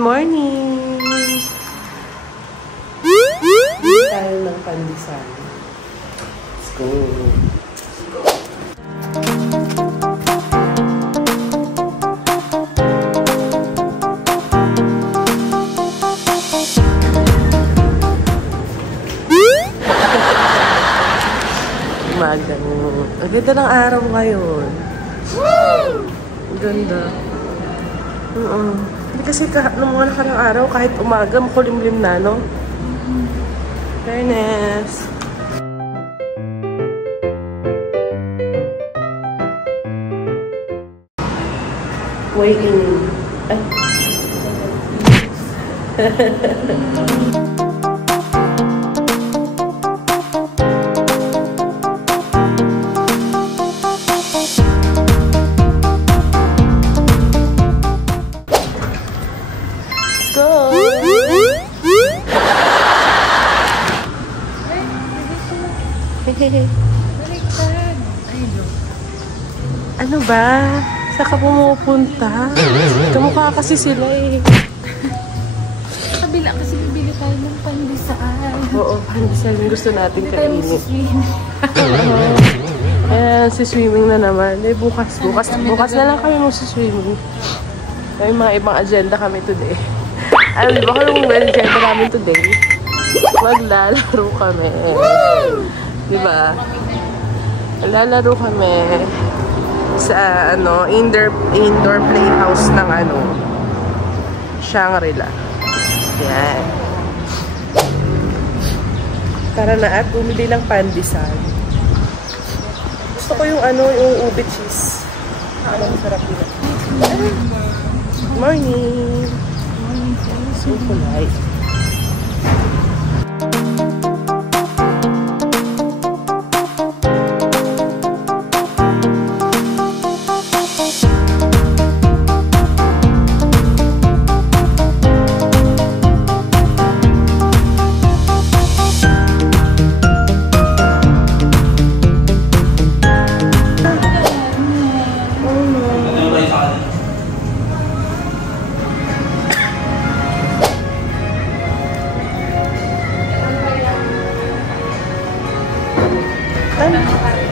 morning! Tayo ng pandesal. Let's go! Ang ganda ng araw ngayon. Ang ganda. Hindi kasi nung mga nakarang araw, kahit umaga, makulimlim na, no? Fairness. Waiting. Ay. Ano ba? Saan ka pumupunta? Kamukha kasi sila eh. Kabila kasi bibili tayo ng pandesal. Oo, pandesal yung gusto natin kainin. Ayan, si swimming na naman. Eh, bukas na lang kami mag-swimming. May mga ibang agenda kami today. Alam, di ba kung may agenda namin today? Maglalaro kami. Diba? Lalaro kami sa indoor playhouse ng Shangri-La. Yan. Tara na at bumili ng pandesal. Gusto ko yung ube cheese. Masarap yun. Morning. So polite.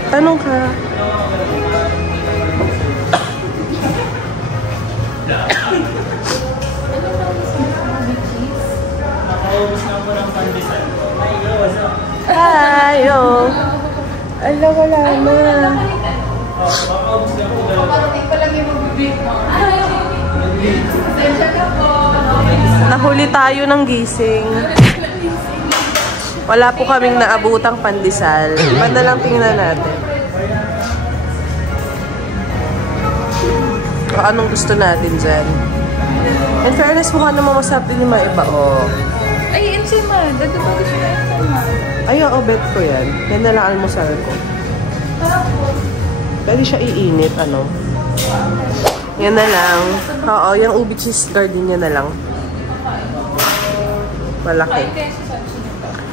Tanong ka. Ayo. Ala, wala na. Nahuli tayo ng gising. Wala po kaming naabutang pandesal. Iba na lang tingnan natin. O anong gusto natin dyan? In fairness, mukha naman masarap din yung mga iba. Oh. Ay, enzima. Dado ba gusto na enzima? Ay, oo, bet ko yan. Yan na lang almusal ko. Pwede siya iinit, Yan na lang. Oo, yung ube cheese garden yan na lang. Malaki.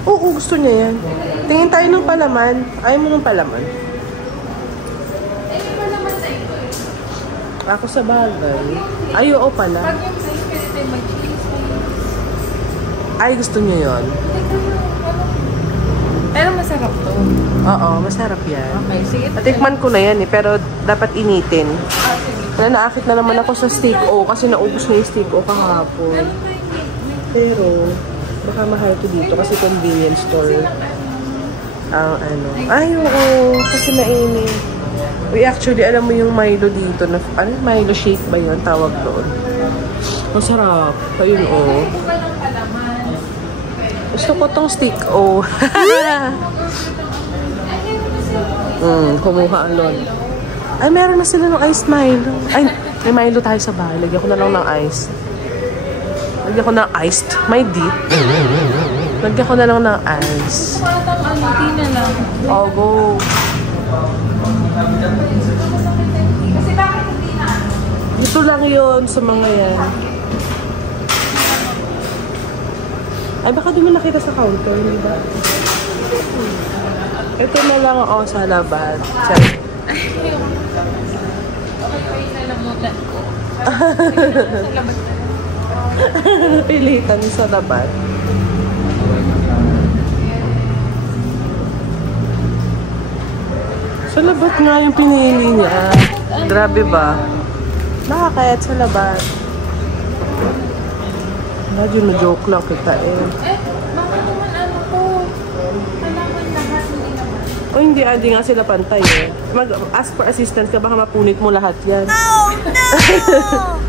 Oo, gusto niya yan. Tingin tayo ng palaman. Ayaw mo ng palaman. Ako sa bagay. Ay, oo pala. Pag yung sa'yo, pwede tayo mag-cheese. Ay, gusto niya yun. Pero masarap to. Oo, masarap yan. Okay, sige. Natikman ko na yan eh, pero dapat initin. Naakit na naman ako sa steak o kasi naubos na yung steak o kahapon. Pero, baka mahal to dito kasi convenience store. Ay, oo, kasi mainit. Uy, actually, alam mo yung Milo dito na, Milo shake ba yun? Tawag doon. Masarap. Ayun, oh. Gusto ko tong steak, oh. Kumuha alon. Ay, meron na sila ng iced Milo. Ay, may Milo tayo sa bahay. Lagyan ko na lang ng ice. Lagyan ko ng iced. May dip. Lagyan ko na lang ng ice. na lang. Oh, go. Ito lang yun sa mga yan. Ay, baka di mo nakita sa counter, di ba? Ito na lang ako sa labas. Okay, nalamutan ko. Sa labas na lang. Napilitan sa labat. Sa labat nga yung pinili niya. Grabe ba? Nakakayat sa labat. Imagine, joke lang kita eh. Baka naman ano ko. Kailangan lahat, hindi naman. O hindi nga sila pantay eh. Mag-ask for assistance ka, baka mapunit mo lahat yan. Oh no!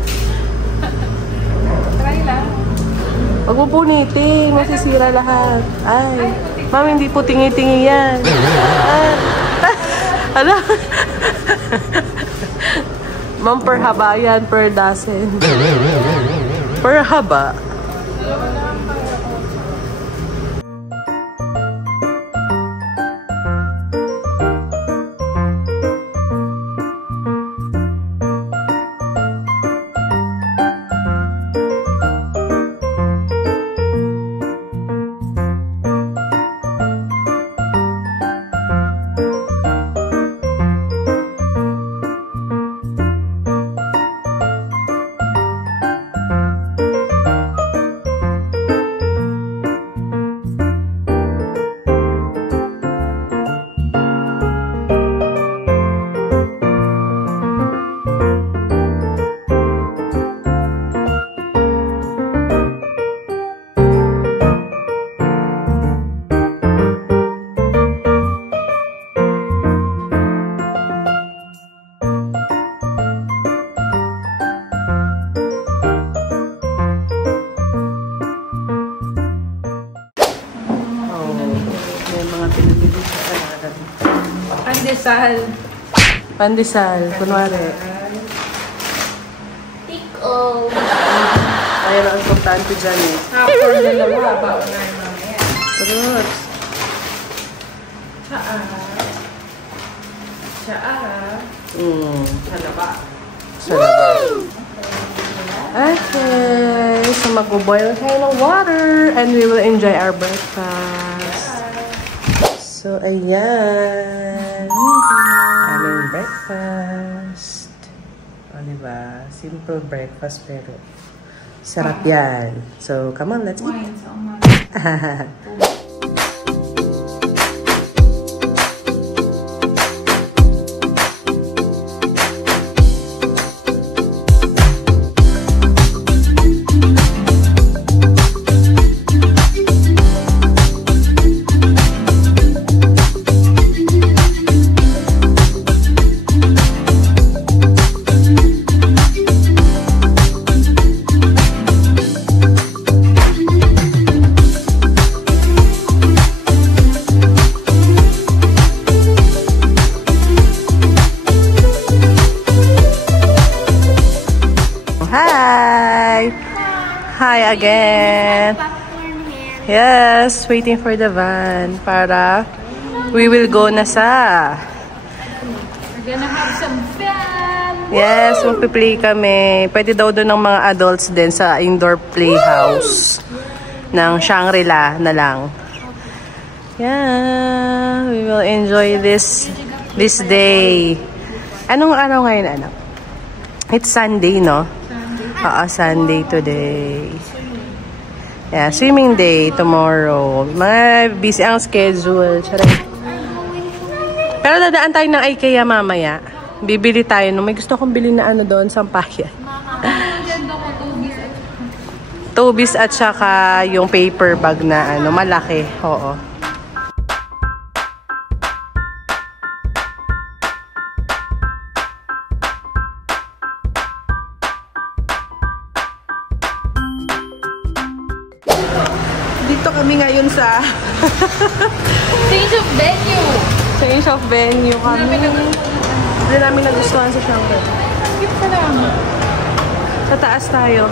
Try lang. Huwag mo punitin, masisira lahat. Ay, ma'am, hindi po tingi-tingi yan. Ala. Ma'am, per haba yan, per dozen. Per haba. Pandesal. Pandesal, kunwari. Tiko. Ayun ang importante dyan eh. Hapon dalawa. Baon na yung mamaya. Fruits. Tsaa. Tsaa. Salaba. Okay, so mag-boil tayo ng water and we will enjoy our breakfast. So, ayan. Aming breakfast. O, diba? Simple breakfast pero sarap yan. So, come on, let's eat. Wine sa umaga. Hi again. Yes, waiting for the van para we will go na sa. We're gonna have some fun. Yes, magpi-play kami. Pwede daw doon ng mga adults din sa indoor playhouse ng Shangri-La na lang. Yeah, we will enjoy this day. Anong araw ngayon, anak? It's Sunday, no? Oo, Sunday today. Yeah, swimming day tomorrow. Mga busy ang schedule. Charay. Pero dadaan tayo ng IKEA mamaya. Bibili tayo. May gusto kong bilhin na ano doon, sampayan. Tubis at saka yung paper bag na ano, malaki. Oo. Dito kami ngayon sa Change of venue. change of venue kami. Hindi namin nagustuhan sa Shangri. Skip ka lang. Sa taas tayo.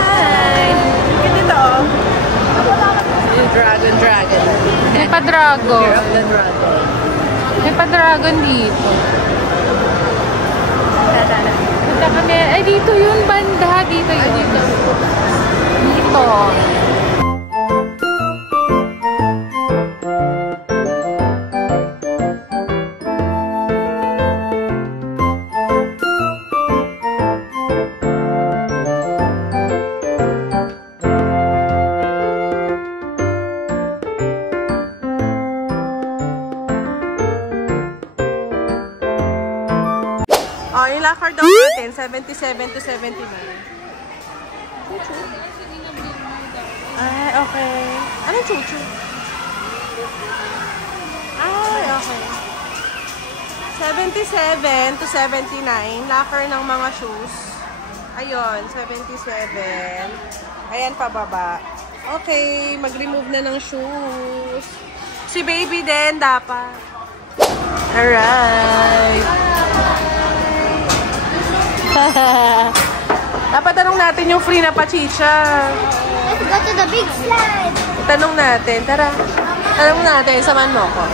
Hi! Dito oh. Yung dragon. May pa-dragon. Fear of the dragon. May pa-dragon dito. Punta kami. Ay, dito yun, banda. Dito yun. Dito. locker daw natin, 77 to 79. Chuchu. Ay, okay. Ano chuchu? Ay, okay. 77 to 79. Locker ng mga shoes. Ayun, 77. Ayan, pababa. Okay, mag-remove na ng shoes. Si baby din, dapat. Alright. Dapat tanong natin yung free na pachicha. Let's go to the big slide. Tanong natin. Tara. Tanong natin. Samahan mo ko.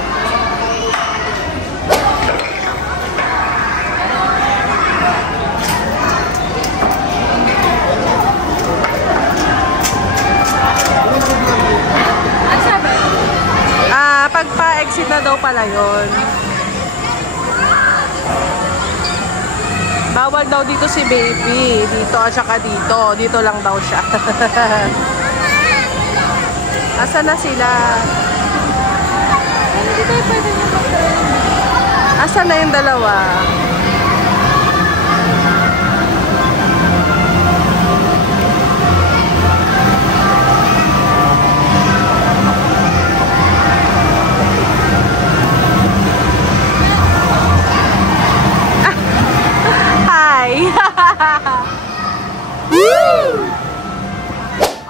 Pagpa-exit na daw pala yun. Bawal daw dito si baby. Dito at saka dito. Dito lang daw siya. Asa na sila? Hindi tayo pwede na mag-turn. Asa na yung dalawa?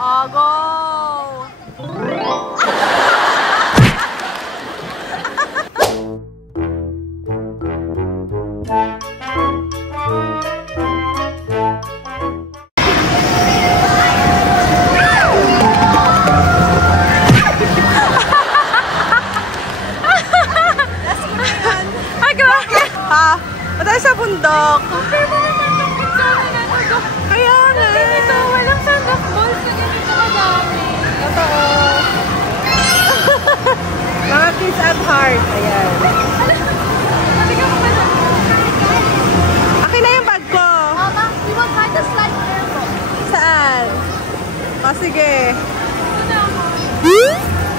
Oh, go! Ay, bakit? Ha? Patay sa bundok. Kaya nga. Ito, walang sandok balls na ganito kadami. Totoo. Mga kids at heart. Ayan. Sige mo ba na? Akin na yung bag ko. Mama, we will try to slide there. Saan? O, sige. Ito na ako.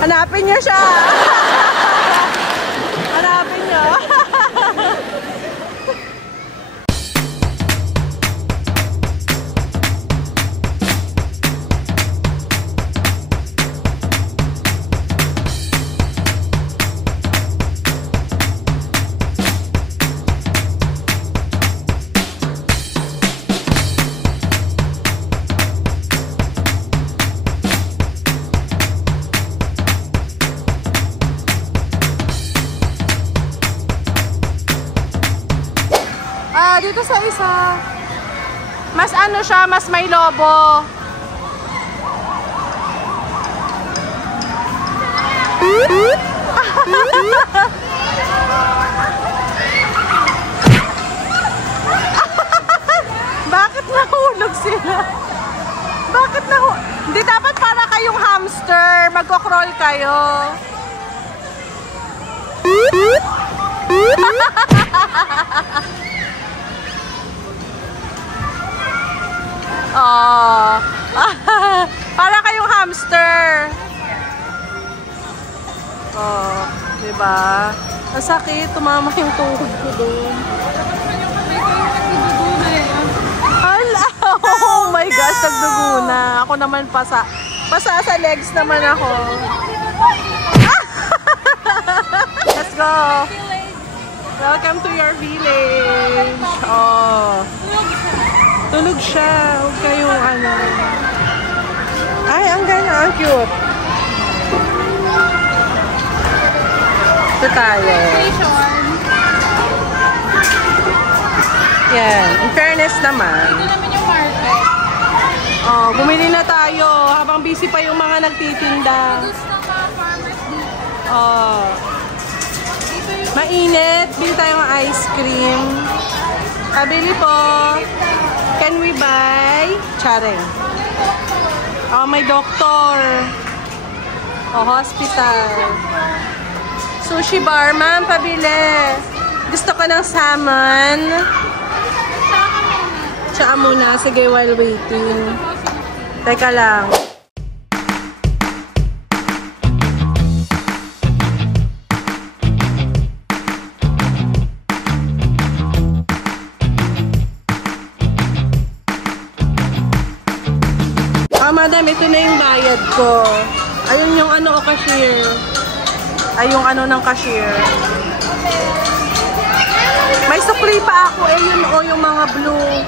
Hanapin niyo siya. Hanapin niyo. Dito sa isa. Mas ano siya, mas may lobo. Bakit nahulog sila? Bakit nahulog? Hindi dapat para kayong hamster. Magko-crawl kayo. Oh. Para kayong hamster. Oh, 'di ba? Masakit, tumama yung tuhod ko doon. Hala! Oh my gosh, nagdugo na. Ako naman pasa sa legs naman ako. Let's go. Welcome to your village. Oh. Tulog siya. Huwag kayong ano. Ay, ang ganda. Ang cute. Ito tayo. Yan. In fairness naman. Ito naman yung market. Oh, bumili na tayo. Habang busy pa yung mga nagtitinda. Gusto ng mga farmers dito. Oh. Mainit. Bili tayong ice cream. Pabili po. Can we buy? Charing. Oh, may doktor. Oh, hospital. Sushi bar. Ma'am, pabili. Gusto ko ng salmon. Tsaka muna. Sige, while waiting. Teka lang. madam, ito na yung bayad ko. Ayun yung ano o cashier. Ay, yung ano ng cashier. May sukli pa ako. Eh, yun o yung mga blue.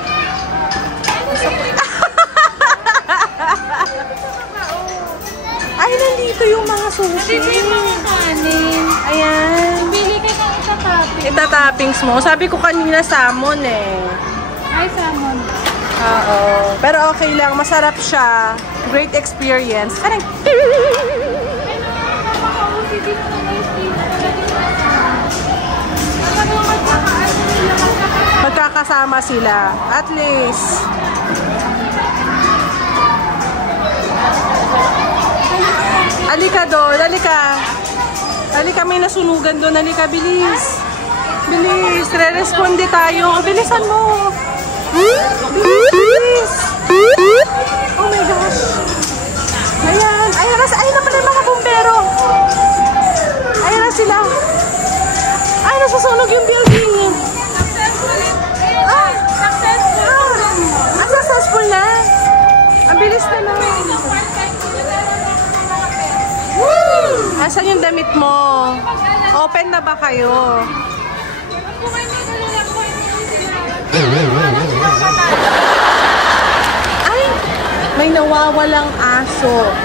Ay, nandito yung mga sushi. Dito yung mga kanin. Ayan. Bili ka ng itatapping. Itatappings mo. Sabi ko kanina salmon eh. Ay, salmon. Oo. Pero okay lang. Masarap siya. Great experience. Aray! Magkakasama sila. At least. Halika doon. Halika. Halika, may nasunugan doon. Halika, bilis. Bilis. Re-responde tayo. Bilisan mo. Bilis. Oh my gosh. Ayan. Ayan na pala yung mga bumbero. Ayan na sila. Ay, nasusunog yung building. Ang successful na. Ang bilis na na. Asan yung damit mo? Open na ba kayo? Ay! May nawawalang aso.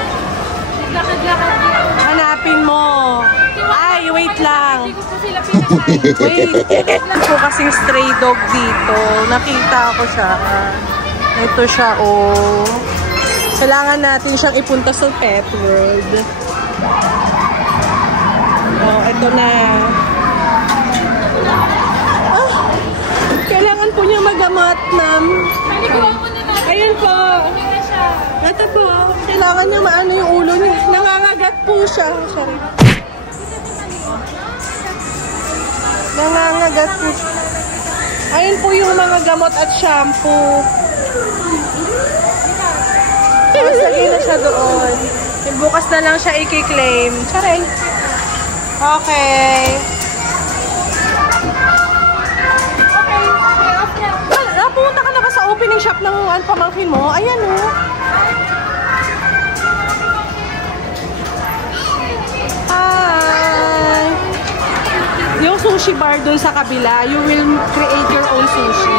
Hanapin mo. Ay, wait lang. Wait. Ako kasing stray dog dito. Nakita ko siya. Ito siya, oh. Kailangan natin siyang ipunta sa pet world. Oh, ito na. Ah, kailangan po niya magamot, ma'am. Ayun po. Ito po. Kailangan niya maano yung ulo niya. Nangangagat po siya. Sorry. Nangangagat po siya. Ayun po yung mga gamot at shampoo. Lagay na siya doon. Bukas na lang siya i-claim. Charay. Okay. Napunta ka na ba sa opening shop ng pamangkin mo? Ayan o. Hi! Yung sushi bar dun sa kabila, you will create your own sushi.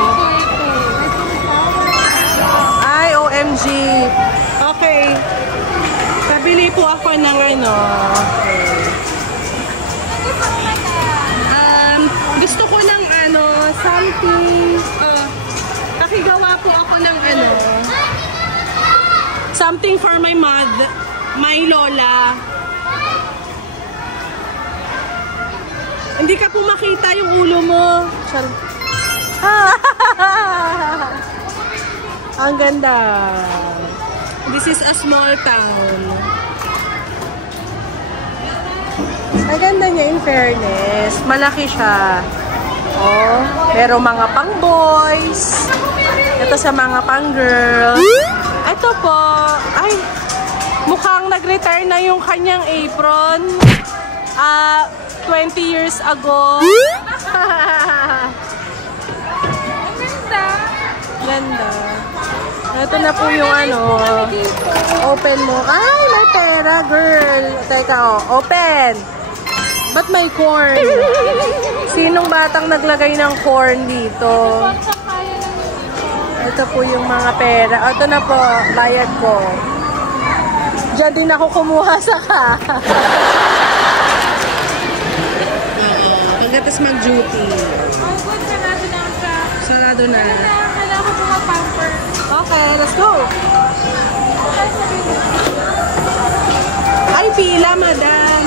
Ay, OMG. Okay. Pabili po ako ng ano. Gusto ko ng ano, something. Nakigawa po ako ng ano. Something for my mother, my lola. Hindi ka po makita yung ulo mo. Ang ganda. This is a small town. Ang ganda niya in fairness. Malaki siya. Oh, pero mga pang boys. Ito sa mga pang girls. Ito po. Ay, mukhang nag-retire na yung kanyang apron. 20 years ago. Ganda. Ito na po yung ano. Open mo. Ay, may pera, girl. Teka, oh. Open. Ba't may corn? Sinong batang naglagay ng corn dito? Ito po yung mga pera. Ito na po, bayad ko. Diyan din ako kumuha sa ka. Pagkatas mag-duty. Sarado na. Kailangan ko mag-pamper. Okay, let's go. Ay, pila, madam.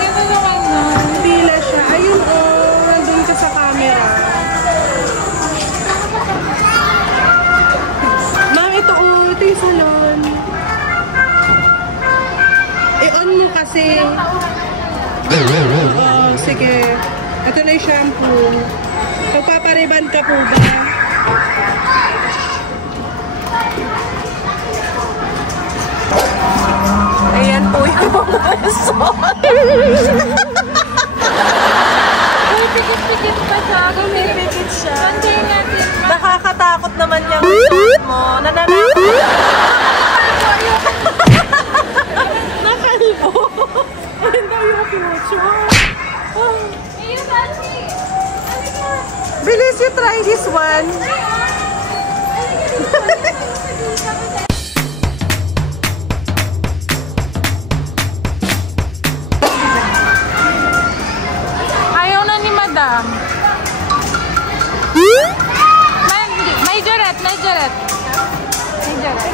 Ito naman na. Pila siya. Ayun, oh. Nandun ka sa camera. Ma'am, ito, oh. Ito yung salon. I-on mo kasi. Oh, sige. Ito na yung shampoo. Magpapariban ka po ba? Ayan po yung mga resort. Uy, pikit-pikit pa siya. Pipikit siya. Sunday natin. Nakakatakot naman yung resort mo. Nananakot. Bilis, you try this one. Ayaw na ni Madam. May jaret, may jaret. May jaret.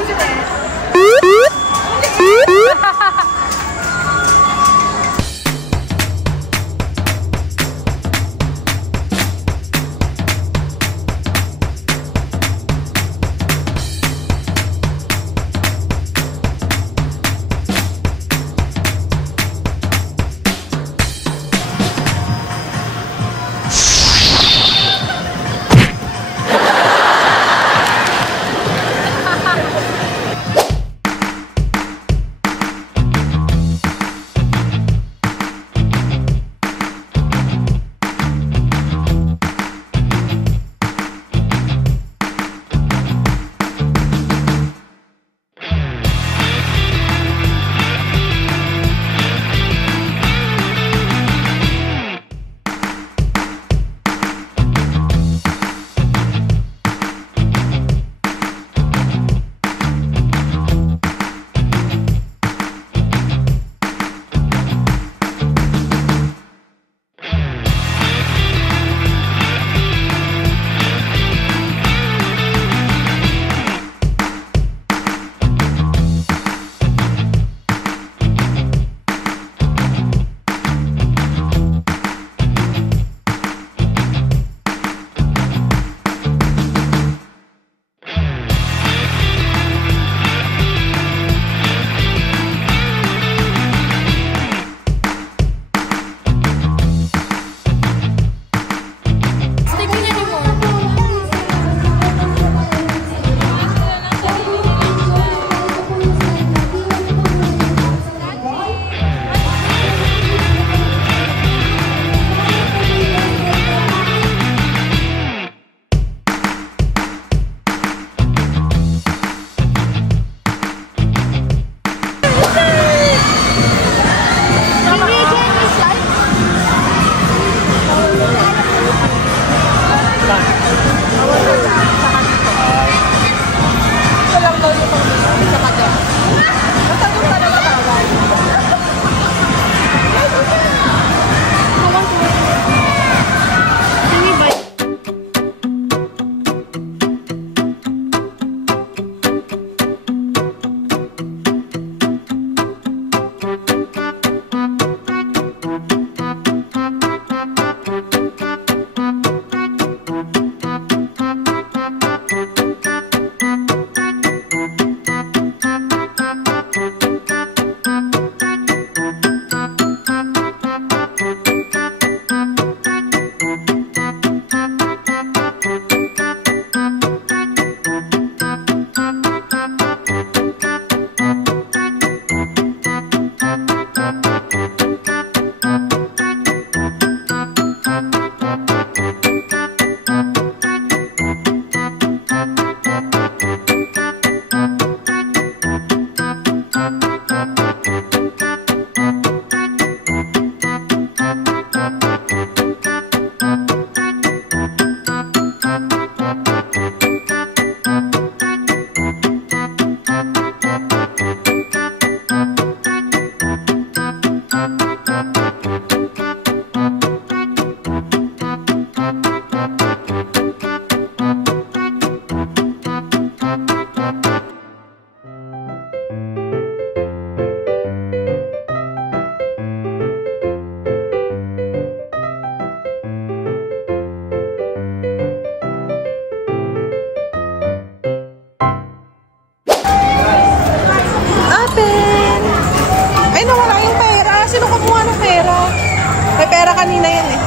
kanina yan eh.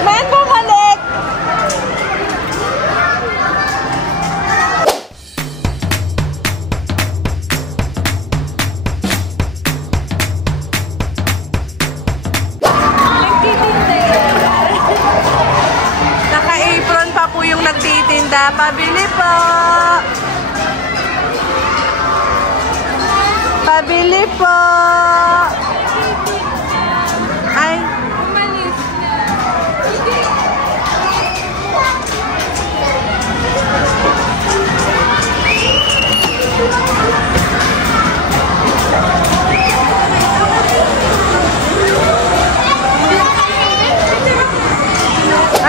Man, bumalik! Naka-apron pa po yung nagtitinda. Pabili po! Pabili po! Ay! Umalis na.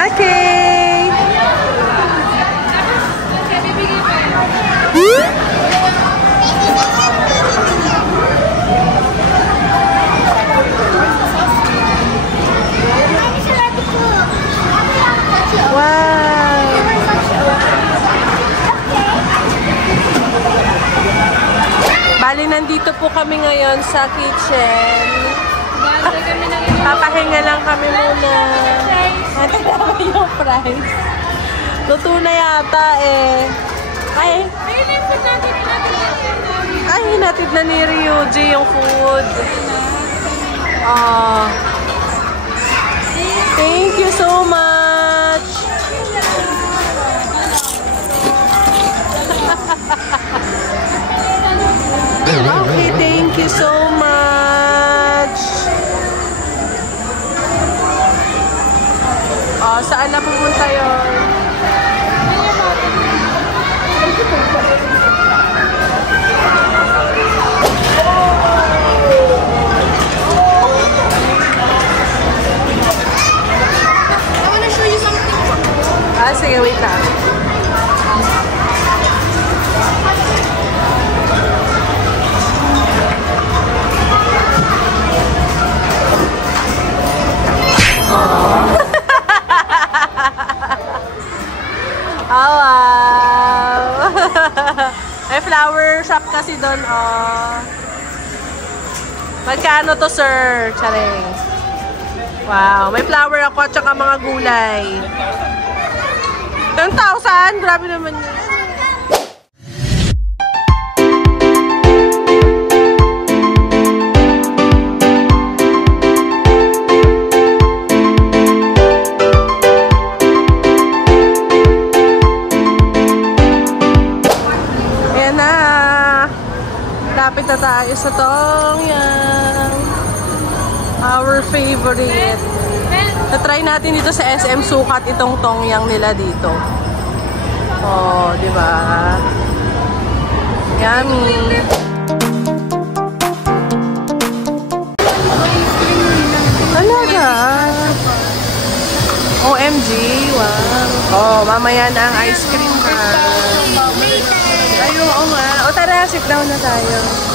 Okay! Okay, bibigay ko yan. Wow! Bali, nandito po kami ngayon sa kitchen. Banda kami ng ilang. Papahinga lang kami muna. Natin naman yung price. Luto na yata eh. Ay, Ayun, natin natin ay, hinatid na ni Ryuji yung food. Thank you so much. Okay, thank you so much. Saan na pupunta yun? I want to show you something. Sige, wait lang. Oh, wow! May flower shop kasi doon, oh. Magkano to, sir? Charing. Wow, may flower ako at saka mga gulay. 10,000? Grabe naman yun. Ayan na. Lapit na tayo sa Tongyang. Our favorite. Na-try natin dito sa SM Sukat itong Tongyang nila dito. Oh, di ba? Yummy. Talaga? OMG, wow. Oh, mamaya na ang ice cream ha. Ay, oo nga. O tara, sit down na tayo.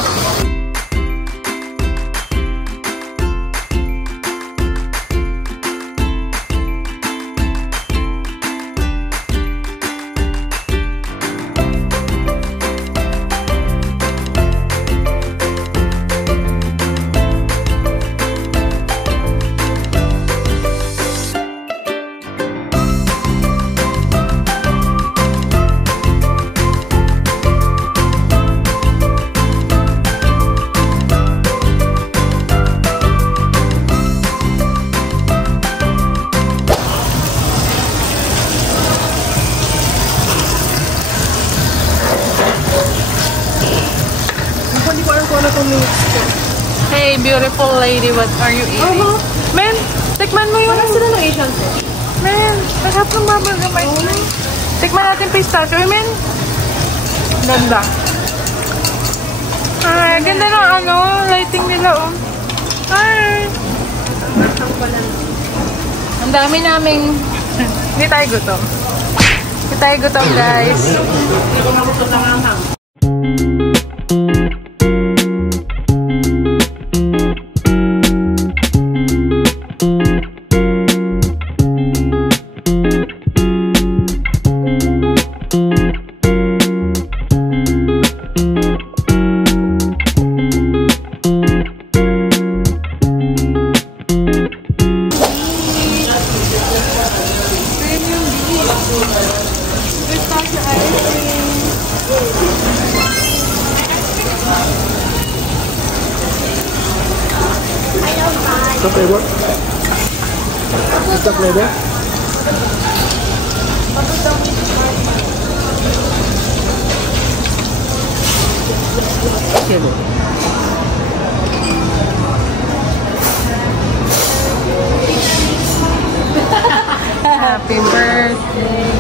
Hey, beautiful lady, what are you eating? Men, tikman mo yung sila ng Asian food. Man, masarap ng bubblegum ice cream. Tikman natin pistachio. Ay, men. Ganda. Ay, ganda ng ano, lighting nila, oh. Ay. Ang dami naming... Hindi tayo gutom. Hindi tayo gutom, guys. Hindi ko magutom lang ang Pizza flavor? Pizza flavor? Okay, no. Happy birthday